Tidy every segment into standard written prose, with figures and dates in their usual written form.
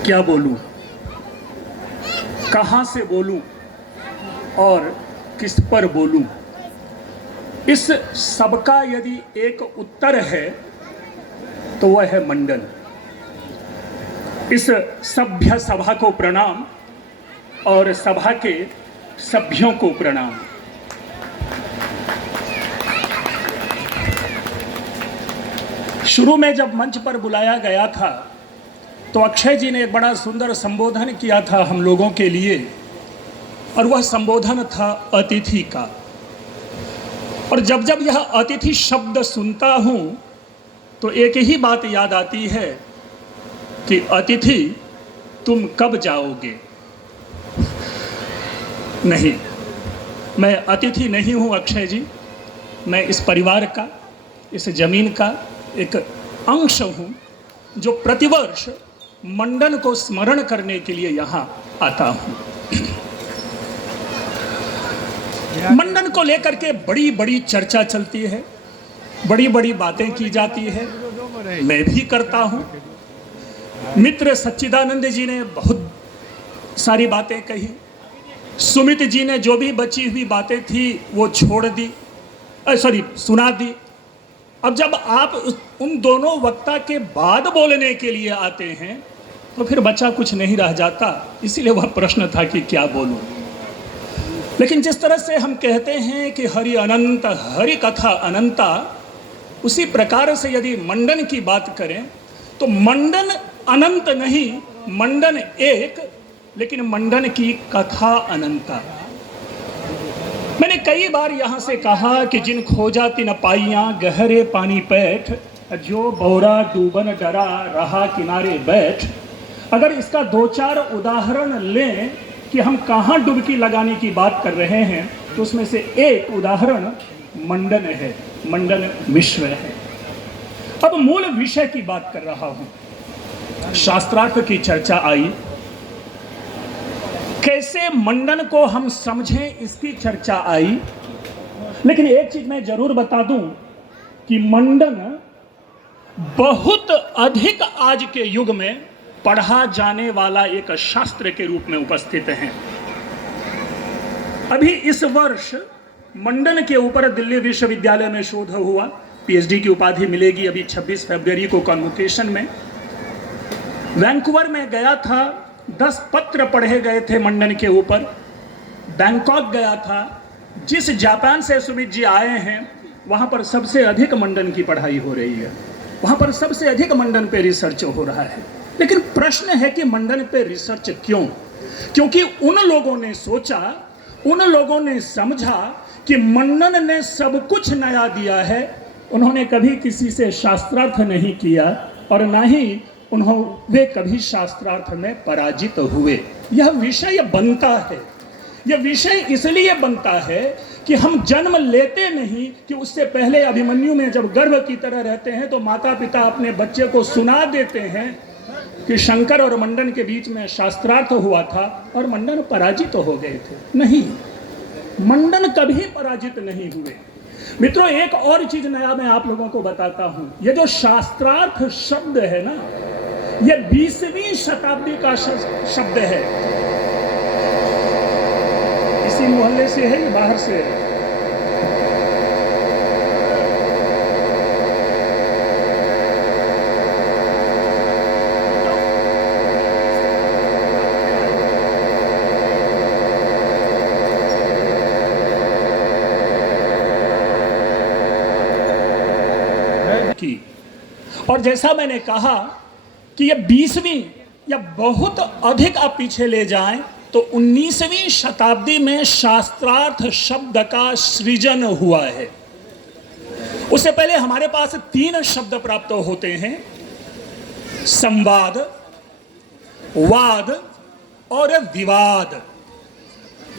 क्या बोलूं, कहां से बोलूं और किस पर बोलूं। इस सबका यदि एक उत्तर है तो वह है मंडन। इस सभ्य सभा को प्रणाम और सभा के सभ्यों को प्रणाम। शुरू में जब मंच पर बुलाया गया था तो अक्षय जी ने एक बड़ा सुंदर संबोधन किया था हम लोगों के लिए, और वह संबोधन था अतिथि का। और जब जब यह अतिथि शब्द सुनता हूं तो एक ही बात याद आती है कि अतिथि तुम कब जाओगे। नहीं, मैं अतिथि नहीं हूं अक्षय जी, मैं इस परिवार का, इस जमीन का एक अंश हूं जो प्रतिवर्ष मंडन को स्मरण करने के लिए यहां आता हूं। मंडन को लेकर के बड़ी बड़ी चर्चा चलती है, बड़ी बड़ी बातें की जाती है, मैं भी करता हूं। मित्र सच्चिदानंद जी ने बहुत सारी बातें कही, सुमित जी ने जो भी बची हुई बातें थी वो छोड़ दी, सुना दी। अब जब आप उन दोनों वक्ता के बाद बोलने के लिए आते हैं तो फिर बचा कुछ नहीं रह जाता, इसीलिए वह प्रश्न था कि क्या बोलूं। लेकिन जिस तरह से हम कहते हैं कि हरि अनंत, हरि कथा अनंता, उसी प्रकार से यदि मंडन की बात करें तो मंडन अनंत नहीं, मंडन एक, लेकिन मंडन की कथा अनंता। मैंने कई बार यहाँ से कहा कि जिन खोजा तिन पाइयां गहरे पानी पैठ, जो बोरा डूबन डरा रहा किनारे बैठ। अगर इसका दो चार उदाहरण लें कि हम कहाँ डुबकी लगाने की बात कर रहे हैं तो उसमें से एक उदाहरण मंडन है, मंडन विश्व है। अब मूल विषय की बात कर रहा हूं। शास्त्रार्थ की चर्चा आई, कैसे मंडन को हम समझें इसकी चर्चा आई। लेकिन एक चीज मैं जरूर बता दूं कि मंडन बहुत अधिक आज के युग में पढ़ा जाने वाला एक शास्त्र के रूप में उपस्थित है। अभी इस वर्ष मंडन के ऊपर दिल्ली विश्वविद्यालय में शोध हुआ, पीएचडी की उपाधि मिलेगी अभी 26 फरवरी को कॉन्वोकेशन में। वैंकूवर में गया था, 10 पत्र पढ़े गए थे मंडन के ऊपर। बैंकॉक गया था, जिस जापान से सुमित जी आए हैं वहां पर सबसे अधिक मंडन की पढ़ाई हो रही है, वहां पर सबसे अधिक मंडन पे रिसर्च हो रहा है। लेकिन प्रश्न है कि मंडन पे रिसर्च क्यों? क्योंकि उन लोगों ने सोचा, उन लोगों ने समझा कि मंडन ने सब कुछ नया दिया है। उन्होंने कभी किसी से शास्त्रार्थ नहीं किया और ना ही वे कभी शास्त्रार्थ में पराजित हुए। यह विषय बनता है, यह विषय इसलिए बनता है कि हम जन्म लेते नहीं कि उससे पहले अभिमन्यु में जब गर्भ की तरह रहते हैं तो माता पिता अपने बच्चे को सुना देते हैं कि शंकर और मंडन के बीच में शास्त्रार्थ हुआ था और मंडन पराजित हो गए थे। नहीं, मंडन कभी पराजित नहीं हुए। मित्रों, एक और चीज नया मैं आप लोगों को बताता हूं। ये जो शास्त्रार्थ शब्द है ना, ये 20वीं शताब्दी का शब्द है। इसी मोहल्ले से है या बाहर से है? की। और जैसा मैंने कहा कि ये 20वीं या बहुत अधिक आप पीछे ले जाएं तो 19वीं शताब्दी में शास्त्रार्थ शब्द का सृजन हुआ है। उससे पहले हमारे पास 3 शब्द प्राप्त होते हैं, संवाद, वाद और विवाद,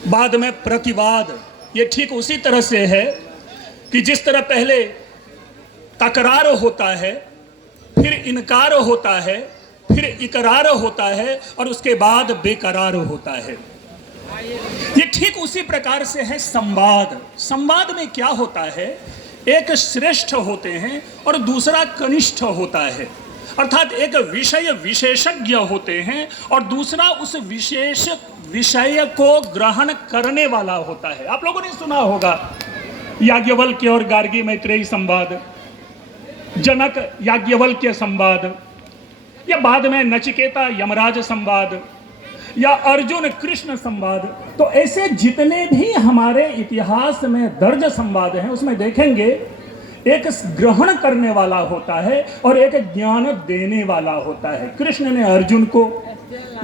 बाद में प्रतिवाद। ये ठीक उसी तरह से है कि जिस तरह पहले तकरार होता है, फिर इनकार होता है, फिर इकरार होता है और उसके बाद बेकरार होता है। ये ठीक उसी प्रकार से है संवाद। संवाद में क्या होता है, एक श्रेष्ठ होते हैं और दूसरा कनिष्ठ होता है, अर्थात एक विषय विशेषज्ञ होते हैं और दूसरा उस विशेष विषय को ग्रहण करने वाला होता है। आप लोगों ने सुना होगा याज्ञवल्क्य और गार्गी मैत्रेयी संवाद, जनक याज्ञवल्क्य संवाद, या बाद में नचिकेता यमराज संवाद, या अर्जुन कृष्ण संवाद। तो ऐसे जितने भी हमारे इतिहास में दर्ज संवाद हैं उसमें देखेंगे एक ग्रहण करने वाला होता है और एक ज्ञान देने वाला होता है। कृष्ण ने अर्जुन को,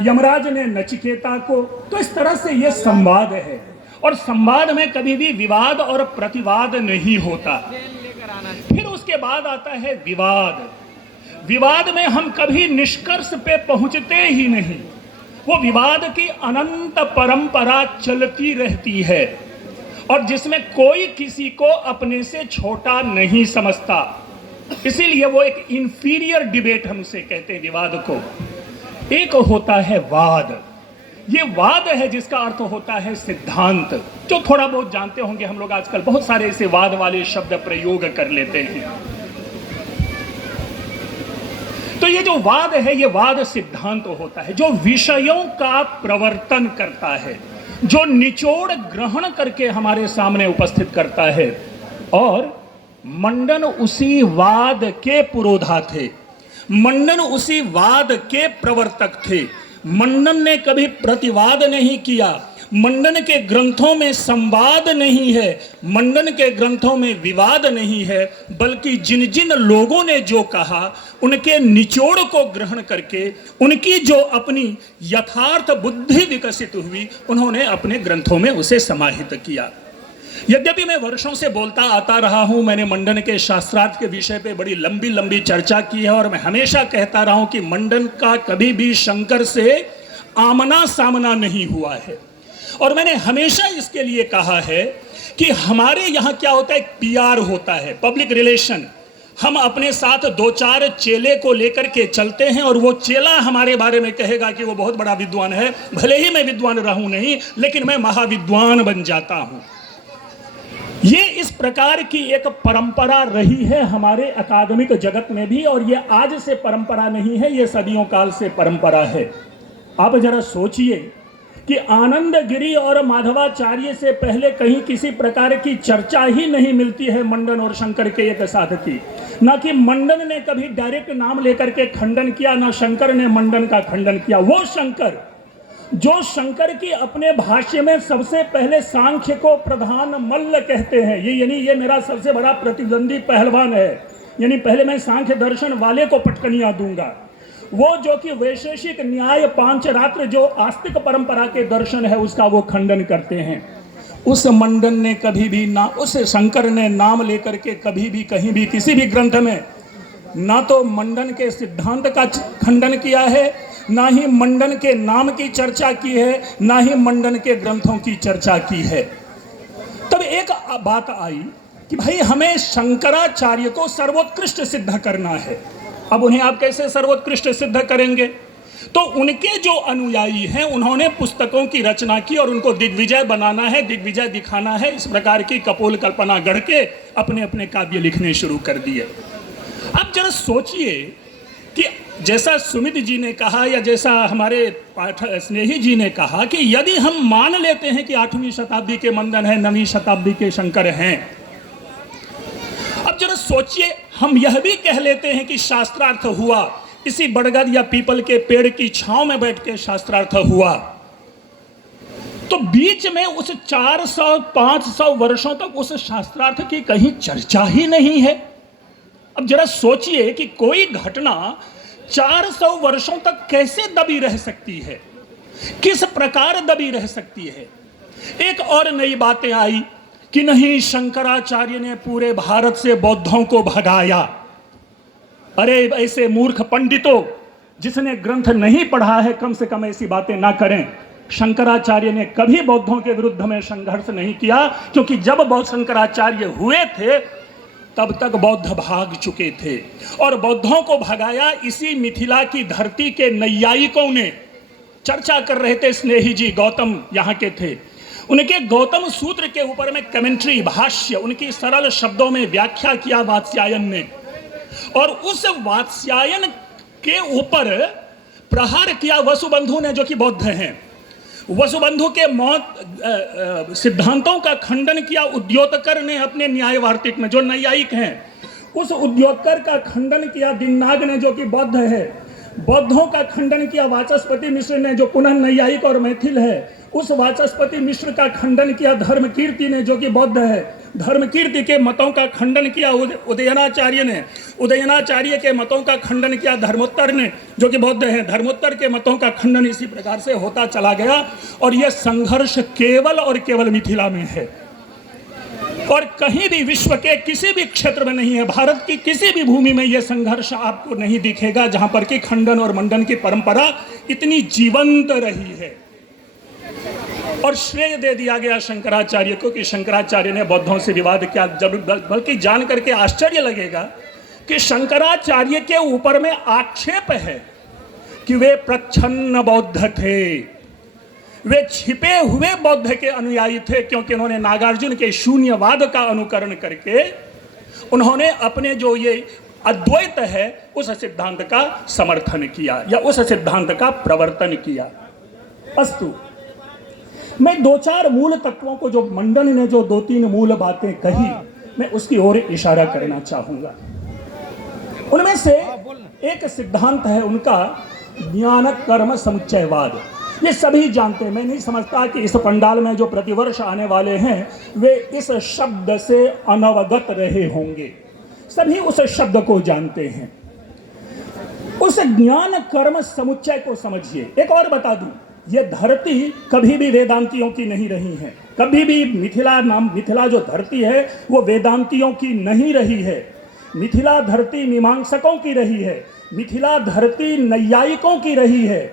यमराज ने नचिकेता को। तो इस तरह से ये संवाद है, और संवाद में कभी भी विवाद और प्रतिवाद नहीं होता। फिर उसके बाद आता है विवाद। विवाद में हम कभी निष्कर्ष पे पहुंचते ही नहीं, वो विवाद की अनंत परंपरा चलती रहती है, और जिसमें कोई किसी को अपने से छोटा नहीं समझता। इसीलिए वो एक इंफीरियर डिबेट हम उसे कहते हैं, विवाद को। एक होता है वाद। ये वाद है जिसका अर्थ होता है सिद्धांत, जो थोड़ा बहुत जानते होंगे हम लोग। आजकल बहुत सारे ऐसे वाद वाले शब्द प्रयोग कर लेते हैं। तो ये जो वाद है, ये वाद सिद्धांत होता है जो विषयों का प्रवर्तन करता है, जो निचोड़ ग्रहण करके हमारे सामने उपस्थित करता है। और मंडन उसी वाद के पुरोधा थे, मंडन उसी वाद के प्रवर्तक थे। मंडन ने कभी प्रतिवाद नहीं किया, मंडन के ग्रंथों में संवाद नहीं है, मंडन के ग्रंथों में विवाद नहीं है, बल्कि जिन जिन लोगों ने जो कहा उनके निचोड़ को ग्रहण करके उनकी जो अपनी यथार्थ बुद्धि विकसित हुई, उन्होंने अपने ग्रंथों में उसे समाहित किया। यद्यपि मैं वर्षों से बोलता आता रहा हूं, मैंने मंडन के शास्त्रार्थ के विषय पे बड़ी लंबी लंबी चर्चा की है, और मैं हमेशा कहता रहा हूं कि मंडन का कभी भी शंकर से आमना सामना नहीं हुआ है। और मैंने हमेशा इसके लिए कहा है कि हमारे यहाँ क्या होता है, पीआर होता है, पब्लिक रिलेशन। हम अपने साथ दो चार चेले को लेकर के चलते हैं, और वो चेला हमारे बारे में कहेगा कि वो बहुत बड़ा विद्वान है। भले ही मैं विद्वान रहूं नहीं, लेकिन मैं महाविद्वान बन जाता हूं। ये इस प्रकार की एक परंपरा रही है हमारे अकादमिक जगत में भी, और ये आज से परंपरा नहीं है, ये सदियों काल से परंपरा है। आप जरा सोचिए कि आनंद गिरी और माधवाचार्य से पहले कहीं किसी प्रकार की चर्चा ही नहीं मिलती है मंडन और शंकर के एक साथ की। ना कि मंडन ने कभी डायरेक्ट नाम लेकर के खंडन किया, ना शंकर ने मंडन का खंडन किया। वो शंकर जो शंकर की अपने भाष्य में सबसे पहले सांख्य को प्रधान मल्ल कहते हैं, ये मेरा सबसे बड़ा प्रतिद्वंदी पहलवान है, यानी पहले मैं सांख्य दर्शन वाले को पटकनियां दूंगा। वो जो कि वैशेषिक न्याय पांचरात्र जो आस्तिक परंपरा के दर्शन है उसका वो खंडन करते हैं। उस मंडन ने कभी भी ना, उस शंकर ने नाम लेकर के कभी भी कहीं भी किसी भी ग्रंथ में ना तो मंडन के सिद्धांत का खंडन किया है, ना ही मंडन के नाम की चर्चा की है, ना ही मंडन के ग्रंथों की चर्चा की है। तब एक बात आई कि भाई हमें शंकराचार्य को सर्वोत्कृष्ट सिद्ध करना है। अब उन्हें आप कैसे सर्वोत्कृष्ट सिद्ध करेंगे? तो उनके जो अनुयायी हैं उन्होंने पुस्तकों की रचना की और उनको दिग्विजय बनाना है, दिग्विजय दिखाना है, इस प्रकार की कपोल कल्पना गढ़ के अपने अपने काव्य लिखने शुरू कर दिए। अब जरा सोचिए कि जैसा सुमित जी ने कहा या जैसा हमारे स्नेही जी ने कहा कि यदि हम मान लेते हैं कि 8वीं शताब्दी के मंडन है, 9वीं शताब्दी के शंकर हैं, अब जरा सोचिए हम यह भी कह लेते हैं कि शास्त्रार्थ हुआ, इसी बड़गद या पीपल के पेड़ की छांव में बैठ के शास्त्रार्थ हुआ, तो बीच में उस 400-500 वर्षों तक उस शास्त्रार्थ की कहीं चर्चा ही नहीं है। अब जरा सोचिए कि कोई घटना 400 वर्षों तक कैसे दबी रह सकती है, किस प्रकार दबी रह सकती है। एक और नई बातें आई कि नहीं, शंकराचार्य ने पूरे भारत से बौद्धों को भगाया। अरे ऐसे मूर्ख पंडितों, जिसने ग्रंथ नहीं पढ़ा है कम से कम ऐसी बातें ना करें। शंकराचार्य ने कभी बौद्धों के विरुद्ध में संघर्ष नहीं किया, क्योंकि जब बौद्ध शंकराचार्य हुए थे तब तक बौद्ध भाग चुके थे, और बौद्धों को भगाया इसी मिथिला की धरती के नैयायिकों ने। चर्चा कर रहे थे स्नेही जी, गौतम यहाँ के थे, उनके गौतम सूत्र के ऊपर में कमेंट्री भाष्य, उनकी सरल शब्दों में व्याख्या किया वात्स्यायन ने, और उस वात्स्यायन के ऊपर प्रहार किया वसुबंधु ने, जो कि बौद्ध हैं। वसुबंधु के मौत सिद्धांतों का खंडन किया उद्योतकर ने अपने न्याय वार्तिक में, जो नैयायिक हैं। उस उद्योतकर का खंडन किया दिन्नाग ने, जो कि बौद्ध है। बौद्धों का खंडन किया वाचस्पति मिश्र ने, जो पुनः नैयायिक और मैथिल है। उस वाचस्पति मिश्र का खंडन किया धर्मकीर्ति ने, जो कि बौद्ध है। धर्मकीर्ति के मतों का खंडन किया उदयनाचार्य ने। उदयनाचार्य के मतों का खंडन किया धर्मोत्तर ने, जो कि बौद्ध है। धर्मोत्तर के मतों का खंडन इसी प्रकार से होता चला गया, और यह संघर्ष केवल और केवल मिथिला में है, और कहीं भी विश्व के किसी भी क्षेत्र में नहीं है। भारत की किसी भी भूमि में यह संघर्ष आपको नहीं दिखेगा जहां पर कि खंडन और मंडन की परंपरा इतनी जीवंत रही है। और श्रेय दे दिया गया शंकराचार्य को कि शंकराचार्य ने बौद्धों से विवाद किया, जब बल्कि जान करके आश्चर्य लगेगा कि शंकराचार्य के ऊपर में आक्षेप है कि वे प्रच्छन्न बौद्ध थे, वे छिपे हुए बौद्ध के अनुयायी थे, क्योंकि उन्होंने नागार्जुन के शून्यवाद का अनुकरण करके उन्होंने अपने जो ये अद्वैत है उस सिद्धांत का समर्थन किया या उस सिद्धांत का प्रवर्तन किया। अस्तु, मैं दो चार मूल तत्वों को, जो मंडन ने जो दो तीन मूल बातें कही, मैं उसकी ओर इशारा करना चाहूंगा। उनमें से एक सिद्धांत है उनका ज्ञान कर्म समुच्चयवाद। ये सभी जानते हैं, मैं नहीं समझता कि इस पंडाल में जो प्रतिवर्ष आने वाले हैं वे इस शब्द से अनवगत रहे होंगे। सभी उस शब्द को जानते हैं। उस ज्ञान कर्म समुच्चय को समझिए। एक और बता दूं, ये धरती कभी भी वेदांतियों की नहीं रही है। कभी भी मिथिला जो धरती है वो वेदांतियों की नहीं रही है। मिथिला धरती मीमांसकों की रही है। मिथिला धरती नैयायिकों की रही है।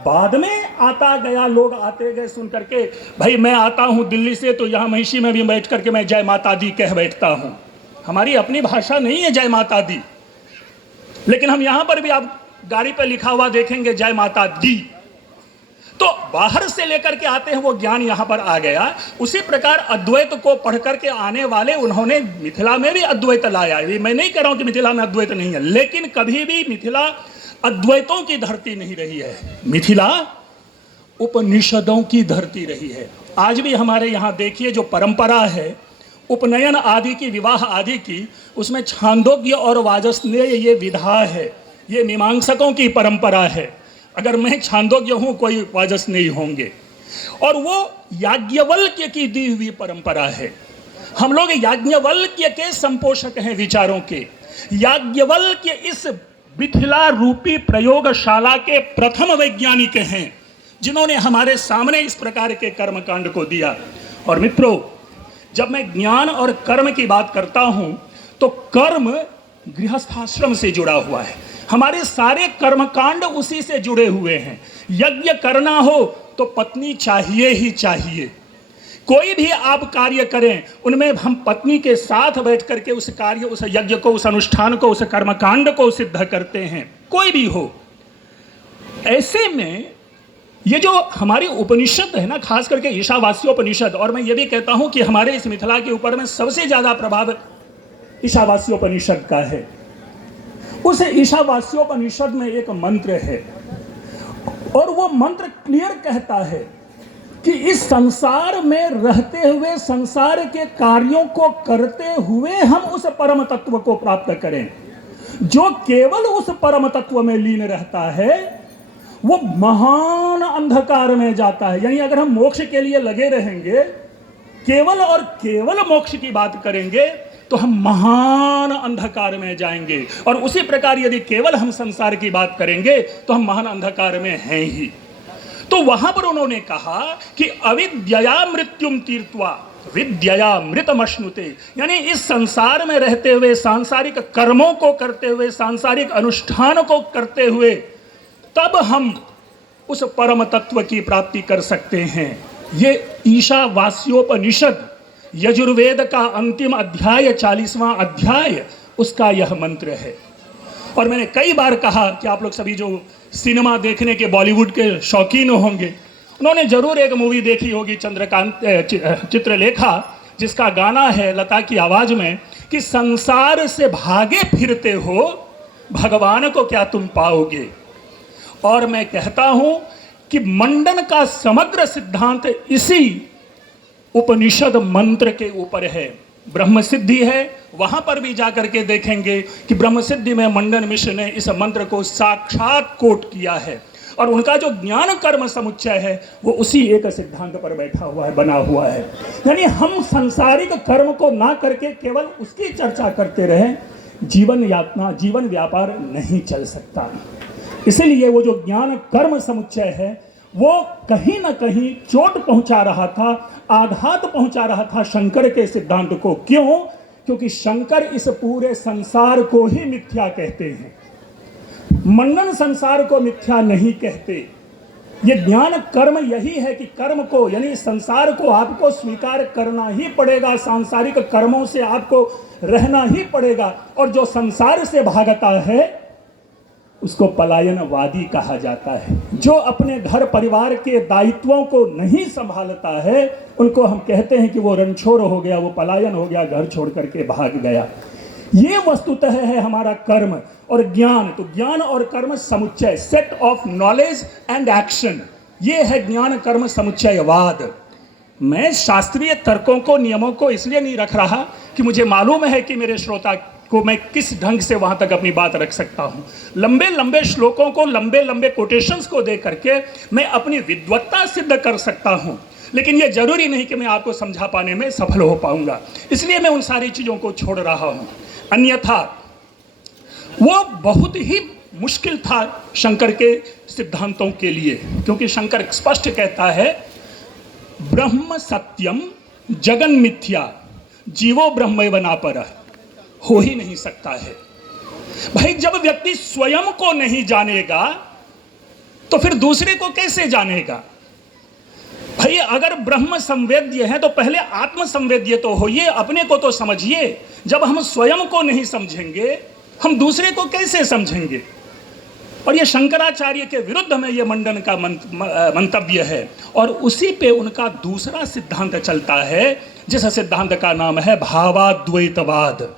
बाद में आता गया, लोग आते गए सुन करके, भाई मैं आता हूं दिल्ली से तो यहाँ महिषी में भी बैठ करके मैं जय माता दी कह बैठता हूं। हमारी अपनी भाषा नहीं है जय माता दी, लेकिन हम यहां पर भी आप गाड़ी पर लिखा हुआ देखेंगे जय माता दी। तो बाहर से लेकर के आते हैं वो ज्ञान यहां पर आ गया। उसी प्रकार अद्वैत को पढ़ करके आने वाले उन्होंने मिथिला में भी अद्वैत लाया। मैं नहीं कह रहा हूं कि मिथिला में अद्वैत नहीं है, लेकिन कभी भी मिथिला अद्वैतों की धरती नहीं रही है। मिथिला उपनिषदों की धरती रही है। आज भी हमारे यहाँ देखिए जो परंपरा है उपनयन आदि की, विवाह आदि की, उसमें छांदोग्य और वाजस्नेय ये विधा है। ये मीमांसकों की परंपरा है। अगर मैं छांदोग्य हूं, कोई वाजस्नेयी होंगे, और वो याज्ञवल्क्य की दी हुई परंपरा है। हम लोग याज्ञवल्क्य के संपोषक हैं विचारों के। याज्ञवल्क्य इस मिथिला रूपी प्रयोगशाला के प्रथम वैज्ञानिक हैं, जिन्होंने हमारे सामने इस प्रकार के कर्मकांड को दिया। और मित्रों, जब मैं ज्ञान और कर्म की बात करता हूं तो कर्म गृहस्थाश्रम से जुड़ा हुआ है। हमारे सारे कर्मकांड उसी से जुड़े हुए हैं। यज्ञ करना हो तो पत्नी चाहिए ही चाहिए। कोई भी आप कार्य करें, उनमें हम पत्नी के साथ बैठ करके उस कार्य, उस यज्ञ को, उस अनुष्ठान को, उस कर्मकांड को सिद्ध करते हैं, कोई भी हो। ऐसे में ये जो हमारी उपनिषद है ना, खास करके ईशावास्योपनिषद, और मैं ये भी कहता हूं कि हमारे इस मिथिला के ऊपर में सबसे ज्यादा प्रभाव ईशावास्योपनिषद का है। उस ईशावास्योपनिषद में एक मंत्र है, और वो मंत्र क्लियर कहता है कि इस संसार में रहते हुए, संसार के कार्यों को करते हुए हम उस परम तत्व को प्राप्त करें। जो केवल उस परम तत्व में लीन रहता है वो महान अंधकार में जाता है। यानी अगर हम मोक्ष के लिए लगे रहेंगे, केवल और केवल मोक्ष की बात करेंगे, तो हम महान अंधकार में जाएंगे। और उसी प्रकार यदि केवल हम संसार की बात करेंगे तो हम महान अंधकार में हैं ही। तो वहां पर उन्होंने कहा कि अविद्यया मृत्युम तीर्थवा विद्यया मृतमश्नुते, यानी इस संसार में रहते हुए, सांसारिक कर्मों को करते हुए, सांसारिक अनुष्ठान को करते हुए, तब हम उस परम तत्व की प्राप्ति कर सकते हैं। ये ईशावास्योपनिषद यजुर्वेद का अंतिम अध्याय, 40वां अध्याय, उसका यह मंत्र है। और मैंने कई बार कहा कि आप लोग सभी जो सिनेमा देखने के, बॉलीवुड के शौकीन होंगे, उन्होंने जरूर एक मूवी देखी होगी चंद्रकांत चित्रलेखा, जिसका गाना है लता की आवाज में कि संसार से भागे फिरते हो, भगवान को क्या तुम पाओगे। और मैं कहता हूं कि मंडन का समग्र सिद्धांत इसी उपनिषद मंत्र के ऊपर है। ब्रह्म सिद्धि है, वहां पर भी जाकर के देखेंगे कि ब्रह्म सिद्धि में मंडन मिश्र ने इस मंत्र को साक्षात कोट किया है, और उनका जो ज्ञान कर्म समुच्चय है वो उसी एक सिद्धांत पर बैठा हुआ है, बना हुआ है। यानी हम सांसारिक कर्म को ना करके केवल उसकी चर्चा करते रहें, जीवन यातना, जीवन व्यापार नहीं चल सकता। इसीलिए वो जो ज्ञान कर्म समुच्चय है वो कहीं ना कहीं चोट पहुंचा रहा था, आघात पहुंचा रहा था शंकर के सिद्धांत को। क्यों? क्योंकि शंकर इस पूरे संसार को ही मिथ्या कहते हैं, मंडन संसार को मिथ्या नहीं कहते। ये ज्ञान कर्म यही है कि कर्म को, यानी संसार को आपको स्वीकार करना ही पड़ेगा, सांसारिक कर्मों से आपको रहना ही पड़ेगा। और जो संसार से भागता है उसको पलायनवादी कहा जाता है। जो अपने घर परिवार के दायित्वों को नहीं संभालता है उनको हम कहते हैं कि वो रणछोड़ हो गया, वो पलायन हो गया, घर छोड़ करके भाग गया। ये वस्तुतः है हमारा कर्म और ज्ञान। तो ज्ञान और कर्म समुच्चय, set of knowledge and action, ये है ज्ञान कर्म समुच्चयवाद। मैं शास्त्रीय तर्कों को, नियमों को इसलिए नहीं रख रहा कि मुझे मालूम है कि मेरे श्रोता को मैं किस ढंग से वहां तक अपनी बात रख सकता हूं। लंबे लंबे श्लोकों को, लंबे लंबे कोटेशंस को दे करके मैं अपनी विद्वत्ता सिद्ध कर सकता हूं, लेकिन यह जरूरी नहीं कि मैं आपको समझा पाने में सफल हो पाऊंगा। इसलिए मैं उन सारी चीजों को छोड़ रहा हूं। अन्यथा वो बहुत ही मुश्किल था शंकर के सिद्धांतों के लिए, क्योंकि शंकर स्पष्ट कहता है ब्रह्म सत्यम जगन मिथ्या जीवो ब्रह्मैव नापरः, हो ही नहीं सकता है। भाई जब व्यक्ति स्वयं को नहीं जानेगा तो फिर दूसरे को कैसे जानेगा? भाई अगर ब्रह्म संवेद्य है तो पहले आत्म संवेद्य तो होइए, अपने को तो समझिए। जब हम स्वयं को नहीं समझेंगे हम दूसरे को कैसे समझेंगे? और ये शंकराचार्य के विरुद्ध में ये मंडन का मंतव्य है, और उसी पे उनका दूसरा सिद्धांत चलता है, जिस सिद्धांत का नाम है भावाद्वैतवाद।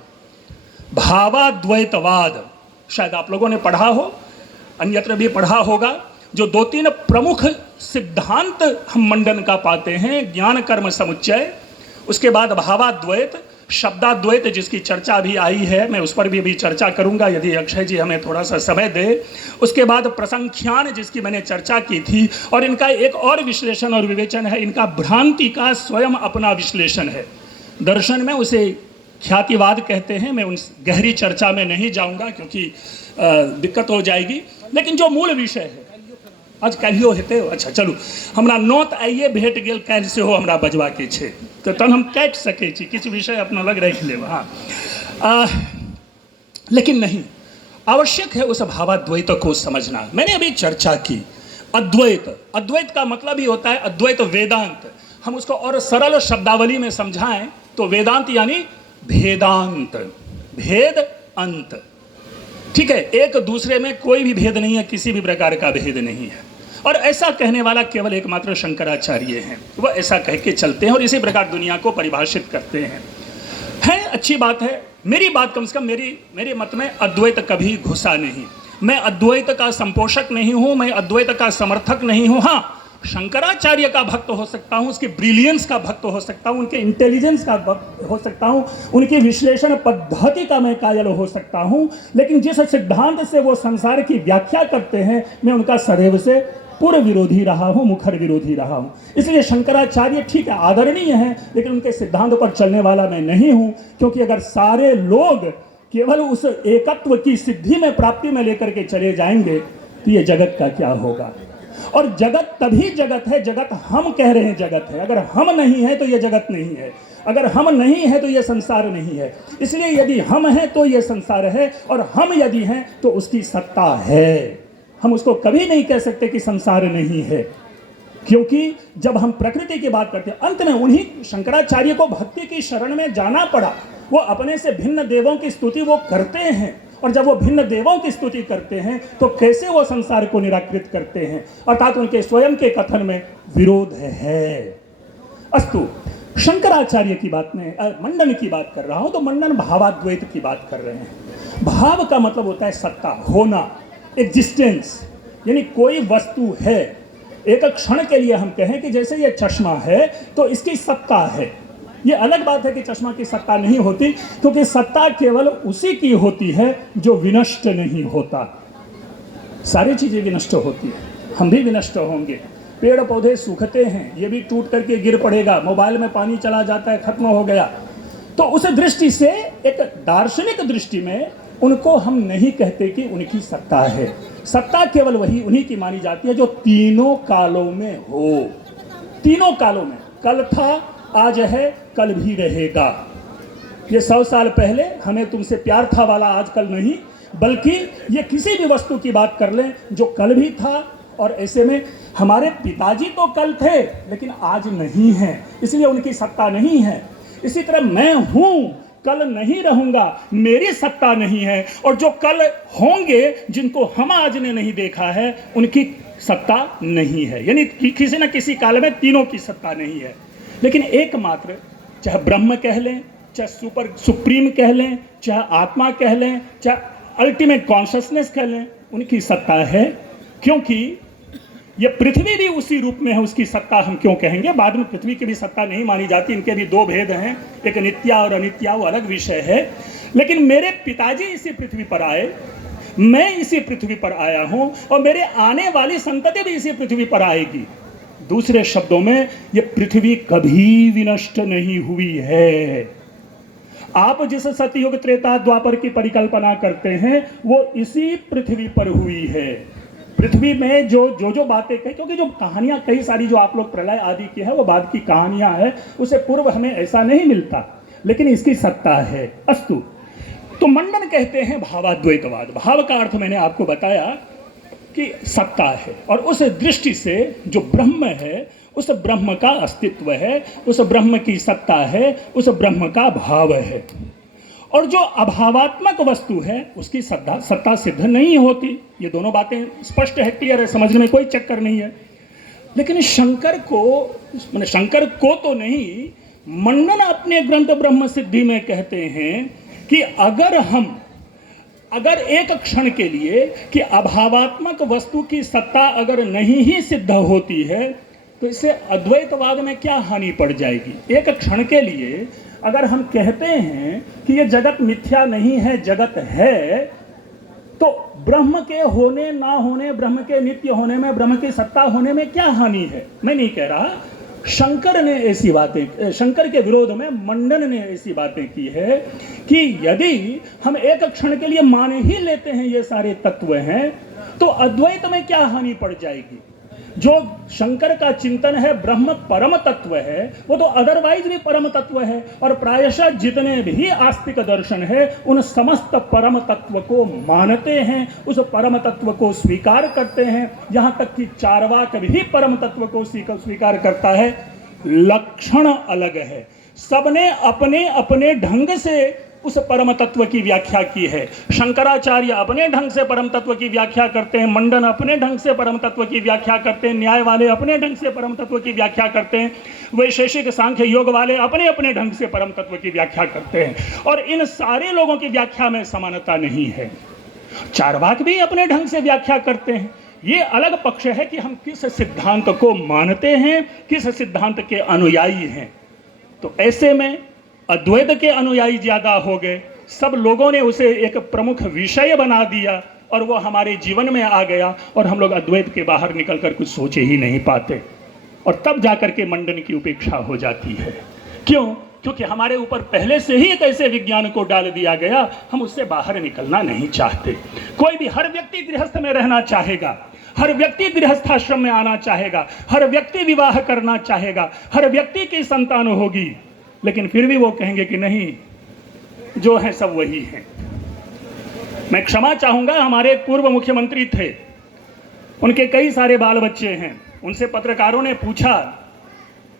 भावाद्वैतवाद शायद आप लोगों ने पढ़ा हो, अन्यत्र भी पढ़ा होगा। जो दो तीन प्रमुख सिद्धांत हम मंडन का पाते हैं, ज्ञान कर्म समुच्चय, उसके बाद भावाद्वैत, शब्दाद्वैत जिसकी चर्चा भी आई है, मैं उस पर भी चर्चा करूंगा यदि अक्षय जी हमें थोड़ा सा समय दे। उसके बाद प्रसंख्यान जिसकी मैंने चर्चा की थी, और इनका एक और विश्लेषण और विवेचन है, इनका भ्रांति का स्वयं अपना विश्लेषण है। दर्शन में उसे ख्यातिवाद कहते हैं। मैं उन गहरी चर्चा में नहीं जाऊंगा क्योंकि दिक्कत हो जाएगी, लेकिन जो मूल विषय है आज कहियो हेते। अच्छा चलू, हमरा नोत आइए भेट गेल, काल्हि से हो हमरा बजवा के छे, तो तहन हम काटि सकै छी, किछु विषय अपना लग रख लेब। हाँ, लेकिन नहीं, आवश्यक है उस भावाद्वैत को समझना। मैंने अभी चर्चा की अद्वैत, अद्वैत का मतलब ही होता है अद्वैत वेदांत। हम उसको और सरल शब्दावली में समझाएं तो वेदांत यानी भेदांत, भेद अंत। ठीक है, एक दूसरे में कोई भी भेद नहीं है, किसी भी प्रकार का भेद नहीं है। और ऐसा कहने वाला केवल एकमात्र शंकराचार्य हैं, वह ऐसा कह के चलते हैं और इसी प्रकार दुनिया को परिभाषित करते हैं। अच्छी बात है। मेरी बात कम से कम, मेरे मत में अद्वैत कभी घुसा नहीं। मैं अद्वैत का संपोषक नहीं हूं, मैं अद्वैत का समर्थक नहीं हूं। हाँ, शंकराचार्य का भक्त हो सकता हूं, उसके ब्रिलियंस का भक्त हो सकता हूं, उनके इंटेलिजेंस का भक्त हो सकता हूं, उनकी विश्लेषण पद्धति का मैं कायल हो सकता हूं, लेकिन जिस सिद्धांत से वो संसार की व्याख्या करते हैं मैं उनका सदैव से पूर्व विरोधी रहा हूं, मुखर विरोधी रहा हूं। इसलिए शंकराचार्य ठीक है, आदरणीय है, लेकिन उनके सिद्धांत पर चलने वाला मैं नहीं हूं। क्योंकि अगर सारे लोग केवल उस एकत्व की सिद्धि में, प्राप्ति में लेकर के चले जाएंगे तो ये जगत का क्या होगा? और जगत तभी जगत है, जगत हम कह रहे हैं जगत है। अगर हम नहीं है तो ये जगत नहीं है, अगर हम नहीं है तो ये संसार नहीं है। इसलिए यदि हम हैं तो ये संसार है, और हम यदि हैं तो उसकी सत्ता है। हम उसको कभी नहीं कह सकते कि संसार नहीं है, क्योंकि जब हम प्रकृति की बात करते हैं, अंत में उन्हीं शंकराचार्य को भक्ति की शरण में जाना पड़ा। वो अपने से भिन्न देवों की स्तुति वो करते हैं, और जब वो भिन्न देवों की स्तुति करते हैं तो कैसे वो संसार को निराकृत करते हैं, अर्थात उनके स्वयं के कथन में विरोध है। अस्तु, शंकराचार्य की बात में मंडन की बात कर रहा हूं, तो मंडन भावाद्वैत की बात कर रहे हैं। भाव का मतलब होता है सत्ता, होना, एग्जिस्टेंस, यानी कोई वस्तु है। एक क्षण के लिए हम कहें कि जैसे ये चश्मा है तो इसकी सत्ता है। ये अलग बात है कि चश्मा की सत्ता नहीं होती, क्योंकि सत्ता केवल उसी की होती है जो विनष्ट नहीं होता। सारी चीजें विनष्ट होती है, हम भी विनष्ट होंगे। पेड़ पौधे सूखते हैं, ये भी टूट करके गिर पड़ेगा। मोबाइल में पानी चला जाता है, खत्म हो गया। तो उस दृष्टि से, एक दार्शनिक दृष्टि में, उनको हम नहीं कहते कि उनकी सत्ता है। सत्ता केवल वही उन्हीं की मानी जाती है जो तीनों कालों में हो। तीनों कालों में, कल था, आज है, कल भी रहेगा। ये 100 साल पहले हमें तुमसे प्यार था वाला आजकल नहीं, बल्कि ये किसी भी वस्तु की बात कर लें जो कल भी था। और ऐसे में हमारे पिताजी तो कल थे लेकिन आज नहीं है, इसलिए उनकी सत्ता नहीं है। इसी तरह मैं हूं, कल नहीं रहूंगा, मेरी सत्ता नहीं है। और जो कल होंगे, जिनको हम आज ने नहीं देखा है, उनकी सत्ता नहीं है। यानी किसी न किसी काल में तीनों की सत्ता नहीं है। लेकिन एकमात्र, चाहे ब्रह्म कह लें, चाहे सुप्रीम कह लें, चाहे आत्मा कह लें, चाहे अल्टीमेट कॉन्शसनेस कह लें, उनकी सत्ता है। क्योंकि ये पृथ्वी भी उसी रूप में है, उसकी सत्ता हम क्यों कहेंगे? बाद में पृथ्वी की भी सत्ता नहीं मानी जाती, इनके भी दो भेद हैं, एक नित्या और अनित्या, वो अलग विषय है। लेकिन मेरे पिताजी इसी पृथ्वी पर आए, मैं इसी पृथ्वी पर आया हूं, और मेरे आने वाली संतति भी इसी पृथ्वी पर आएगी। दूसरे शब्दों में, ये पृथ्वी कभी विनष्ट नहीं हुई है। आप जिस सतयुग त्रेता द्वापर की परिकल्पना करते हैं, वो इसी पृथ्वी पर हुई है। पृथ्वी में जो बातें कही, क्योंकि जो कहानियां कई सारी जो आप लोग प्रलय आदि की है, वो बाद की कहानियां है, उसे पूर्व हमें ऐसा नहीं मिलता, लेकिन इसकी सत्ता है। अस्तु, तो मंडन कहते हैं भावाद्वैतवाद। भाव का अर्थ मैंने आपको बताया कि सत्ता है, और उस दृष्टि से जो ब्रह्म है, उस ब्रह्म का अस्तित्व है, उस ब्रह्म की सत्ता है, उस ब्रह्म का भाव है। और जो अभावात्मक वस्तु है, उसकी सत्ता सिद्ध नहीं होती। ये दोनों बातें स्पष्ट है, क्लियर है, समझने में कोई चक्कर नहीं है। लेकिन शंकर को तो नहीं, मंडन अपने ग्रंथ ब्रह्म सिद्धि में कहते हैं कि अगर एक क्षण के लिए कि अभावात्मक वस्तु की सत्ता अगर नहीं ही सिद्ध होती है, तो इससे अद्वैतवाद में क्या हानि पड़ जाएगी? एक क्षण के लिए अगर हम कहते हैं कि ये जगत मिथ्या नहीं है, जगत है, तो ब्रह्म के होने ना होने, ब्रह्म के नित्य होने में, ब्रह्म की सत्ता होने में क्या हानि है? मैं नहीं कह रहा। शंकर ने ऐसी बातें, शंकर के विरोध में मंडन ने ऐसी बातें की है कि यदि हम एक क्षण के लिए मान ही लेते हैं ये सारे तत्व हैं, तो अद्वैत में क्या हानि पड़ जाएगी? जो शंकर का चिंतन है ब्रह्म परम तत्व है, वो तो अदरवाइज भी परम तत्व है। और प्रायशः जितने भी आस्तिक दर्शन है, उन समस्त परम तत्व को मानते हैं, उस परम तत्व को स्वीकार करते हैं। यहाँ तक कि चार्वाक भी परम तत्व को स्वीकार करता है। लक्षण अलग है, सबने अपने अपने ढंग से उस परम तत्व की व्याख्या की है। शंकराचार्य अपने ढंग से परम तत्व की व्याख्या करते हैं, मंडन अपने ढंग से परम तत्व की व्याख्या करते हैं, न्याय वाले अपने ढंग से परम तत्व की व्याख्या करते हैं, वैशेषिक सांख्य योग वाले अपने अपने ढंग से परम तत्व की व्याख्या करते हैं। और इन सारे लोगों की व्याख्या में समानता नहीं है। चार्वाक भी अपने ढंग से व्याख्या करते हैं। ये अलग पक्ष है कि हम किस सिद्धांत को मानते हैं, किस सिद्धांत के अनुयायी हैं। तो ऐसे में अद्वैत के अनुयायी ज्यादा हो गए, सब लोगों ने उसे एक प्रमुख विषय बना दिया और वो हमारे जीवन में आ गया, और हम लोग अद्वैत के बाहर निकलकर कुछ सोचे ही नहीं पाते, और तब जाकर के मंडन की उपेक्षा हो जाती है। क्यों? क्योंकि हमारे ऊपर पहले से ही एक ऐसे विज्ञान को डाल दिया गया, हम उससे बाहर निकलना नहीं चाहते। कोई भी, हर व्यक्ति गृहस्थ में रहना चाहेगा, हर व्यक्ति गृहस्थाश्रम में आना चाहेगा, हर व्यक्ति विवाह करना चाहेगा, हर व्यक्ति की संतान होगी, लेकिन फिर भी वो कहेंगे कि नहीं, जो है सब वही है। मैं क्षमा चाहूंगा, हमारे पूर्व मुख्यमंत्री थे, उनके कई सारे बाल बच्चे हैं। उनसे पत्रकारों ने पूछा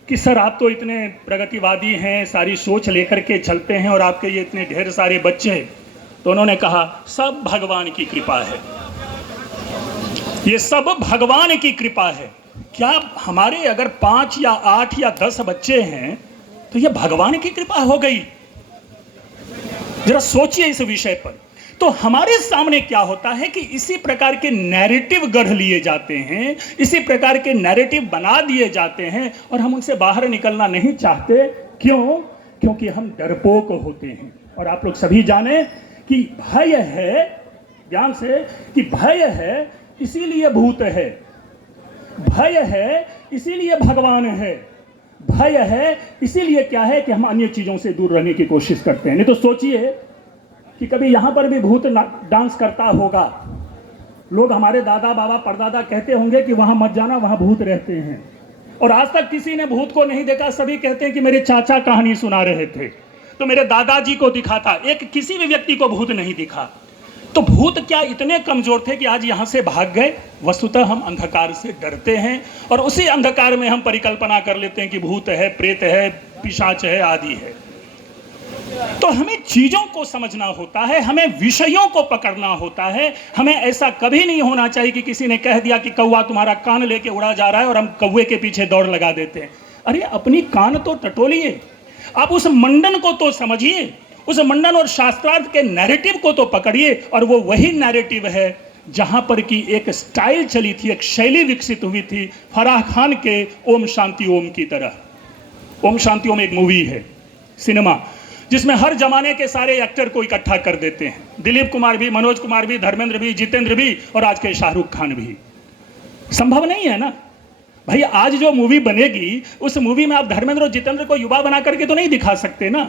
कि सर, आप तो इतने प्रगतिवादी हैं, सारी सोच लेकर के चलते हैं, और आपके ये इतने ढेर सारे बच्चे, तो उन्होंने कहा सब भगवान की कृपा है, ये सब भगवान की कृपा है। क्या हमारे अगर 5 या 8 या 10 बच्चे हैं तो ये भगवान की कृपा हो गई? जरा सोचिए इस विषय पर। तो हमारे सामने क्या होता है कि इसी प्रकार के नैरेटिव गढ़ लिए जाते हैं, इसी प्रकार के नैरेटिव बना दिए जाते हैं और हम उनसे बाहर निकलना नहीं चाहते। क्यों? क्योंकि हम डरपोक होते हैं। और आप लोग सभी जाने कि भय है, ध्यान से, कि भय है इसीलिए भूत है, भय है इसीलिए भगवान है, भय है इसीलिए क्या है कि हम अन्य चीजों से दूर रहने की कोशिश करते हैं। नहीं तो सोचिए कि कभी यहां पर भी भूत डांस करता होगा, लोग हमारे दादा बाबा परदादा कहते होंगे कि वहां मत जाना, वहां भूत रहते हैं। और आज तक किसी ने भूत को नहीं देखा, सभी कहते हैं कि मेरे चाचा कहानी सुना रहे थे तो मेरे दादाजी को दिखा था, एक किसी भी व्यक्ति को भूत नहीं दिखा। तो भूत क्या इतने कमजोर थे कि आज यहां से भाग गए? वस्तुतः हम अंधकार से डरते हैं और उसी अंधकार में हम परिकल्पना कर लेते हैं कि भूत है, प्रेत है, पिशाच है, आदि है। तो हमें चीजों को समझना होता है, हमें विषयों को पकड़ना होता है। हमें ऐसा कभी नहीं होना चाहिए कि किसी ने कह दिया कि कौवा तुम्हारा कान लेके उड़ा जा रहा है और हम कौवे के पीछे दौड़ लगा देते हैं। अरे अपनी कान तो टटोलिए, आप उस मंडन को तो समझिए, उस मंडन और शास्त्रार्थ के नैरेटिव को तो पकड़िए। और वो वही नैरेटिव है जहां पर की एक स्टाइल चली थी, एक शैली विकसित हुई थी फराह खान के ओम शांति ओम की तरह। ओम शांति ओम एक मूवी है, सिनेमा, जिसमें हर जमाने के सारे एक्टर को इकट्ठा कर देते हैं। दिलीप कुमार भी, मनोज कुमार भी, धर्मेंद्र भी, जितेंद्र भी और आज के शाहरुख खान भी। संभव नहीं है ना भाई, आज जो मूवी बनेगी उस मूवी में आप धर्मेंद्र और जितेंद्र को युवा बना करके तो नहीं दिखा सकते ना,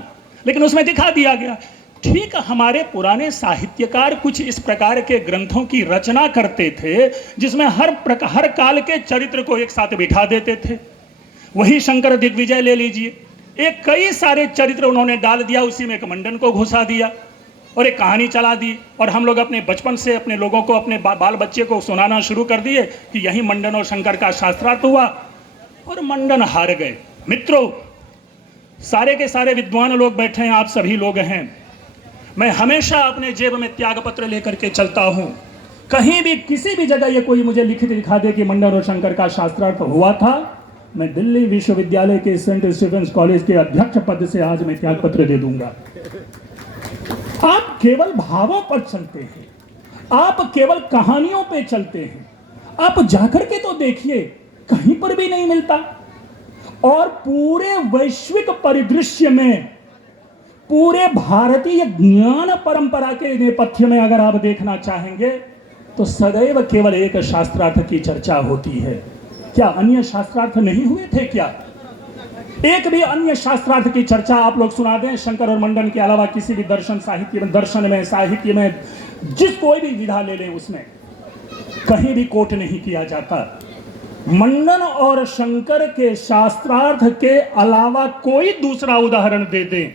लेकिन उसमें दिखा दिया गया। ठीक, हमारे पुराने साहित्यकार कुछ इस प्रकार के ग्रंथों की रचना करते थे जिसमें हर काल के चरित्र को एक साथ बिठा देते थे। वही शंकर दिग्विजय ले लीजिए, एक कई सारे चरित्र उन्होंने डाल दिया, उसी में एक मंडन को घुसा दिया और एक कहानी चला दी। और हम लोग अपने बचपन से अपने लोगों को, अपने बाल बच्चे को सुनाना शुरू कर दिए कि यही मंडन और शंकर का शास्त्रार्थ हुआ और मंडन हार गए। मित्रों, सारे के सारे विद्वान लोग बैठे हैं, आप सभी लोग हैं। मैं हमेशा अपने जेब में त्याग पत्र लेकर के चलता हूं। कहीं भी किसी भी जगह ये कोई मुझे लिखित दिखा दे कि मंडन और शंकर का शास्त्रार्थ हुआ था, मैं दिल्ली विश्वविद्यालय के सेंट स्टीफेंस कॉलेज के अध्यक्ष पद से आज मैं त्याग पत्र दे दूंगा। आप केवल भावों पर चलते हैं, आप केवल कहानियों पे चलते हैं, आप जाकर के तो देखिए, कहीं पर भी नहीं मिलता। और पूरे वैश्विक परिदृश्य में, पूरे भारतीय ज्ञान परंपरा के नेपथ्य में अगर आप देखना चाहेंगे तो सदैव केवल एक शास्त्रार्थ की चर्चा होती है। क्या अन्य शास्त्रार्थ नहीं हुए थे? क्या एक भी अन्य शास्त्रार्थ की चर्चा आप लोग सुना दें शंकर और मंडन के अलावा किसी भी दर्शन साहित्य में जिस कोई भी विधा ले लें, उसमें कहीं भी कोट नहीं किया जाता। मंडन और शंकर के शास्त्रार्थ के अलावा कोई दूसरा उदाहरण दे दें,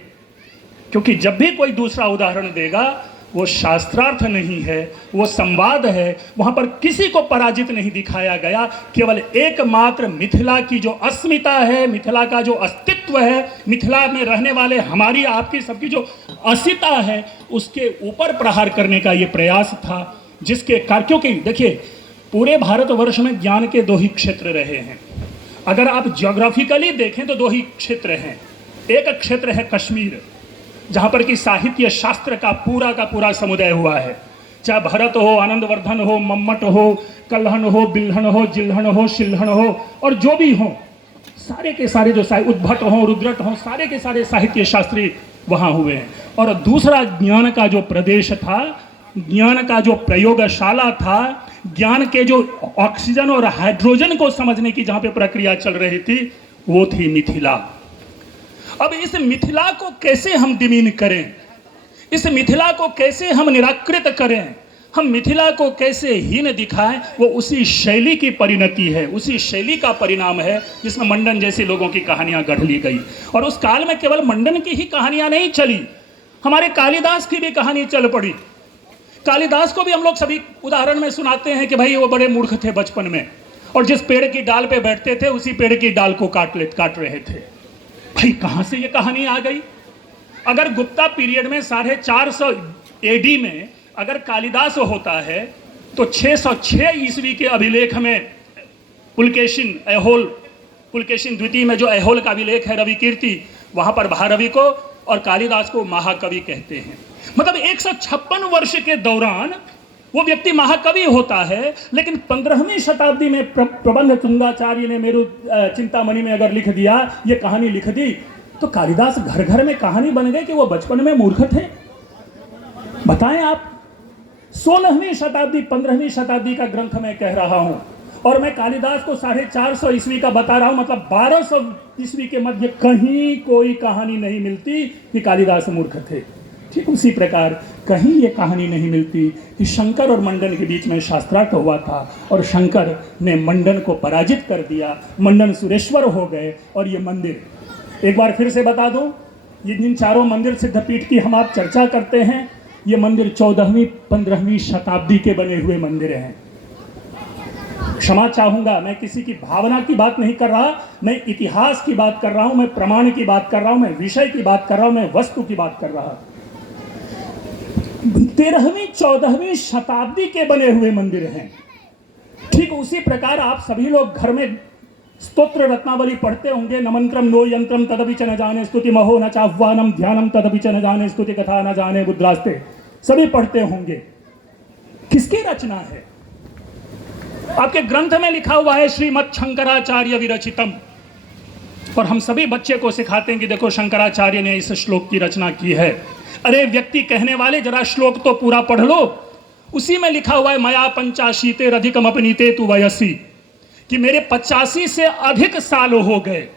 क्योंकि जब भी कोई दूसरा उदाहरण देगा वो शास्त्रार्थ नहीं है, वो संवाद है। वहां पर किसी को पराजित नहीं दिखाया गया, केवल एकमात्र मिथिला की जो अस्मिता है, मिथिला का जो अस्तित्व है, मिथिला में रहने वाले हमारी आपकी सबकी जो अस्मिता है, उसके ऊपर प्रहार करने का ये प्रयास था। जिसके कार्यों के देखिए, पूरे भारतवर्ष में ज्ञान के 2 ही क्षेत्र रहे हैं। अगर आप ज्योग्राफिकली देखें तो 2 ही क्षेत्र हैं। एक क्षेत्र है कश्मीर, जहां पर कि साहित्य शास्त्र का पूरा समुदाय हुआ है, चाहे भरत हो, आनंदवर्धन हो, मम्मट हो, कल्हण हो, बिल्हण हो, जिल्हण हो, शिल्हण हो, और जो भी हो, सारे के सारे जो उद्भट हो, रुद्रट हो, सारे के सारे साहित्य शास्त्री वहां हुए हैं। और दूसरा ज्ञान का जो प्रदेश था, ज्ञान का जो प्रयोगशाला था, ज्ञान के जो ऑक्सीजन और हाइड्रोजन को समझने की जहां पे प्रक्रिया चल रही थी, वो थी मिथिला। अब इस मिथिला को कैसे हम डिमीन करें, इस मिथिला को कैसे हम निराकृत करें, हम मिथिला को कैसे हीन दिखाएं, वो उसी शैली की परिणति है, उसी शैली का परिणाम है जिसमें मंडन जैसे लोगों की कहानियां गढ़ ली गई। और उस काल में केवल मंडन की ही कहानियां नहीं चली, हमारे कालिदास की भी कहानी चल पड़ी। कालिदास को भी हम लोग सभी उदाहरण में सुनाते हैं कि भाई वो बड़े मूर्ख थे बचपन में, और जिस पेड़ की डाल पे बैठते थे उसी पेड़ की डाल को काट रहे थे। भाई कहां से ये कहानी आ गई? अगर गुप्ता पीरियड में 450 एडी में अगर कालिदास होता है तो 606 ईस्वी के अभिलेख में पुलकेशिन द्वितीय में जो ऐहोल का अभिलेख है रवि कीर्ति, वहां पर महारवि को और कालिदास को महाकवि कहते हैं। मतलब 156 वर्ष के दौरान वो व्यक्ति महाकवि होता है, लेकिन 15वीं शताब्दी में प्रबंध तुंगाचार्य ने मेरु चिंतामणि में अगर लिख दिया, ये कहानी लिख दी, तो कालिदास घर घर में कहानी बन गई कि वो बचपन में मूर्ख थे। बताएं आप, 16वीं शताब्दी 15वीं शताब्दी का ग्रंथ मैं कह रहा हूं, और मैं कालिदास को 450 ईस्वी का बता रहा हूं, मतलब 1200 ईस्वी के मध्य कहीं कोई कहानी नहीं मिलती कि कालिदास मूर्ख थे। ठीक उसी प्रकार कहीं ये कहानी नहीं मिलती कि शंकर और मंडन के बीच में शास्त्रार्थ हुआ था और शंकर ने मंडन को पराजित कर दिया, मंडन सुरेश्वर हो गए। और ये मंदिर, एक बार फिर से बता दूं, ये जिन चारों मंदिर सिद्धपीठ की हम आप चर्चा करते हैं, ये मंदिर 14वीं 15वीं शताब्दी के बने हुए मंदिर हैं। क्षमा चाहूंगा, मैं किसी की भावना की बात नहीं कर रहा, मैं इतिहास की बात कर रहा हूं, मैं प्रमाण की बात कर रहा हूं, मैं विषय की बात कर रहा हूं, मैं वस्तु की बात कर रहा। 13वीं 14वीं शताब्दी के बने हुए मंदिर हैं। ठीक उसी प्रकार आप सभी लोग घर में स्तोत्र रत्नावली पढ़ते होंगे, नमंत्रम नो यंत्रम तदपि च न जाने स्तुति महो न चाह्वानम ध्यानम तदपि च न जाने स्तुति कथा न जाने बुद्रास्ते, सभी पढ़ते होंगे। किसकी रचना है? आपके ग्रंथ में लिखा हुआ है श्रीमद् शंकराचार्य विरचितम, और हम सभी बच्चे को सिखाते हैं कि देखो शंकराचार्य ने इस श्लोक की रचना की है। अरे व्यक्ति कहने वाले, जरा श्लोक तो पूरा पढ़ लो। उसी में लिखा हुआ है मया 85 अधिकम अपनीते तु वयसी, कि मेरे 85 से अधिक साल हो गए।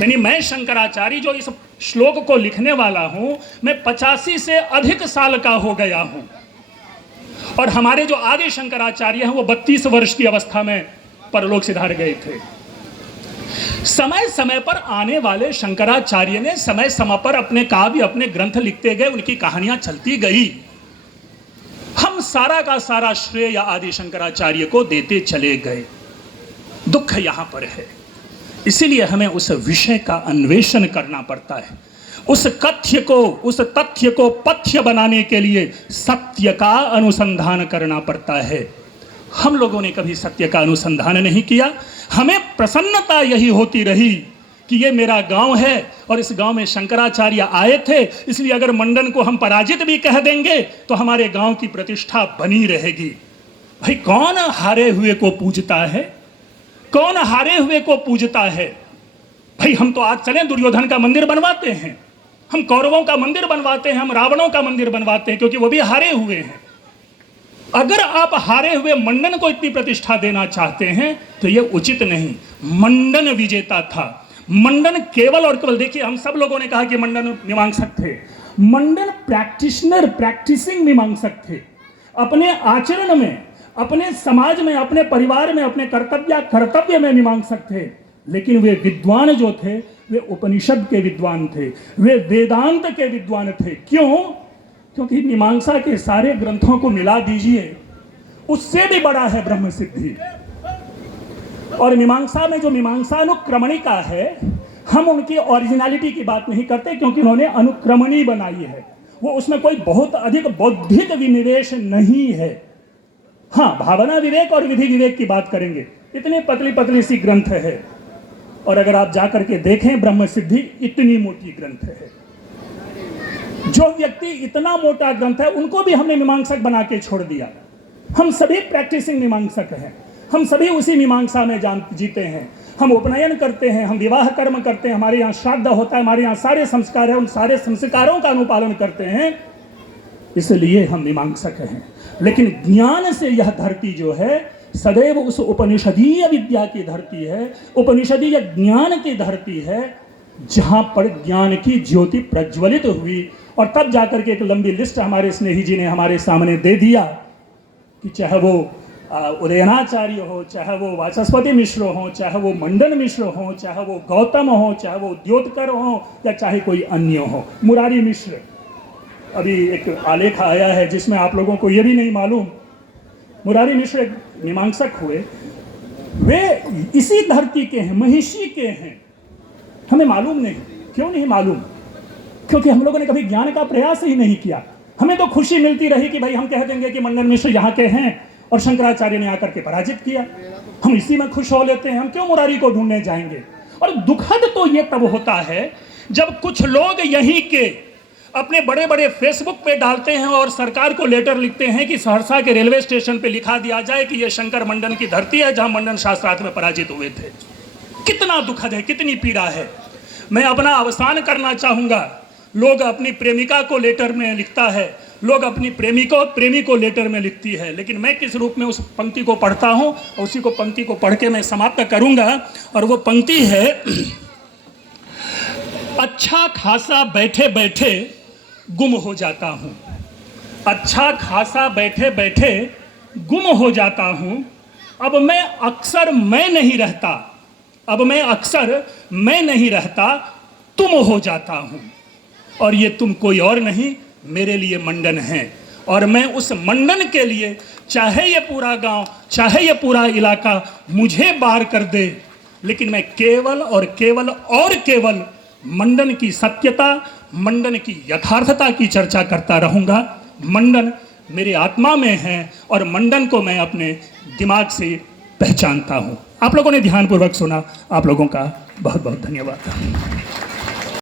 यानी मैं शंकराचार्य जो इस श्लोक को लिखने वाला हूं, मैं 85 से अधिक साल का हो गया हूं। और हमारे जो आदि शंकराचार्य हैं वो 32 वर्ष की अवस्था में परलोक सिधार गए थे। समय समय पर आने वाले शंकराचार्य ने समय समय पर अपने काव्य, अपने ग्रंथ लिखते गए, उनकी कहानियां चलती गई। हम सारा का सारा श्रेय आदि शंकराचार्य को देते चले गए। दुख यहां पर है, इसीलिए हमें उस विषय का अन्वेषण करना पड़ता है। उस तथ्य को पथ्य बनाने के लिए सत्य का अनुसंधान करना पड़ता है। हम लोगों ने कभी सत्य का अनुसंधान नहीं किया। हमें प्रसन्नता यही होती रही कि ये मेरा गांव है और इस गांव में शंकराचार्य आए थे, इसलिए अगर मंडन को हम पराजित भी कह देंगे तो हमारे गांव की प्रतिष्ठा बनी रहेगी। भाई कौन हारे हुए को पूजता है? कौन हारे हुए को पूजता है? भाई हम तो आज चलें दुर्योधन का मंदिर बनवाते हैं, हम कौरवों का मंदिर बनवाते हैं, हम रावणों का मंदिर बनवाते हैं, क्योंकि वो भी हारे हुए हैं। अगर आप हारे हुए मंडन को इतनी प्रतिष्ठा देना चाहते हैं तो ये उचित नहीं। मंडन विजेता था। मंडन केवल और केवल, देखिए हम सब लोगों ने कहा कि मंडन मीमांसक थे। मंडन प्रैक्टिसिंग मीमांसक थे। अपने आचरण में, अपने समाज में, अपने परिवार में, अपने कर्तव्य में मीमांसक थे। लेकिन वे विद्वान जो थे वे उपनिषद के विद्वान थे, वे वेदांत के विद्वान थे। क्यों? क्योंकि मीमांसा के सारे ग्रंथों को मिला दीजिए, उससे भी बड़ा है ब्रह्म सिद्धि। और मीमांसा में जो मीमांसानुक्रमणिका है, हम उनकी ओरिजिनलिटी की बात नहीं करते, क्योंकि उन्होंने अनुक्रमणी बनाई है। वो उसमें कोई बहुत अधिक बौद्धिक विनिवेश नहीं है। हाँ, भावना विवेक और विधि विवेक की बात करेंगे। इतनी पतली पतली सी ग्रंथ है, और अगर आप जाकर के देखें ब्रह्म सिद्धि इतनी मोटी ग्रंथ है। जो व्यक्ति इतना मोटा ग्रंथ है उनको भी हमने मीमांसक बना के छोड़ दिया। हम सभी प्रैक्टिसिंग मीमांसक हैं, हम सभी उसी मीमांसा में जीते हैं। हम उपनयन करते हैं, हम विवाह कर्म करते हैं, हमारे यहाँ श्राद्ध होता है, हमारे यहाँ सारे संस्कार है, उन सारे संस्कारों का अनुपालन करते हैं, इसलिए हम मीमांसक हैं। लेकिन ज्ञान से यह धरती जो है सदैव उस उपनिषदीय विद्या की धरती है, उपनिषदीय ज्ञान की धरती है, जहां पर ज्ञान की ज्योति प्रज्वलित हुई। और तब जाकर के एक लंबी लिस्ट हमारे स्नेही जी ने हमारे सामने दे दिया कि चाहे वो उदयनाचार्य हो, चाहे वो वाचस्पति मिश्र हो, चाहे वो मंडन मिश्र हो, चाहे वो गौतम हो, चाहे वो द्योतकर हो, या चाहे कोई अन्य हो, मुरारी मिश्र। अभी एक आलेख आया है जिसमें आप लोगों को ये भी नहीं मालूम, मुरारी मिश्र एक मीमांसक हुए, वे इसी धरती के हैं, महिषी के हैं। हमें मालूम नहीं। क्यों नहीं मालूम? क्योंकि हम लोगों ने कभी ज्ञान का प्रयास ही नहीं किया। हमें तो खुशी मिलती रही कि भाई हम कह देंगे कि मंडन मिश्र यहाँ के हैं और शंकराचार्य ने आकर के पराजित किया, हम इसी में खुश हो लेते हैं, हम क्यों मुरारी को ढूंढने जाएंगे। और दुखद तो ये तब होता है जब कुछ लोग यहीं के अपने बड़े बड़े फेसबुक पे डालते हैं और सरकार को लेटर लिखते हैं कि सहरसा के रेलवे स्टेशन पे लिखा दिया जाए कि ये शंकर मंडन की धरती है जहां मंडन शास्त्रार्थ में पराजित हुए थे। कितना दुखद है, कितनी पीड़ा है। मैं अपना अवसान करना चाहूंगा। लोग अपनी प्रेमिका को लेटर में लिखता है, लोग अपनी प्रेमी को लेटर में लिखती है, लेकिन मैं किस रूप में उस पंक्ति को पढ़ता हूं और उसी को पंक्ति को पढ़ के मैं समाप्त करूंगा। और वो पंक्ति है, अच्छा खासा बैठे बैठे गुम हो जाता हूं, अच्छा खासा बैठे बैठे गुम हो जाता हूं, अब मैं अक्सर मैं नहीं रहता, अब मैं अक्सर मैं नहीं रहता, तुम हो जाता हूं। और ये तुम कोई और नहीं, मेरे लिए मंडन है। और मैं उस मंडन के लिए चाहे ये पूरा गांव, चाहे ये पूरा इलाका मुझे बार कर दे, लेकिन मैं केवल और केवल मंडन की सत्यता, मंडन की यथार्थता की चर्चा करता रहूंगा। मंडन मेरे आत्मा में है और मंडन को मैं अपने दिमाग से पहचानता हूं। आप लोगों ने ध्यानपूर्वक सुना, आप लोगों का बहुत बहुत धन्यवाद।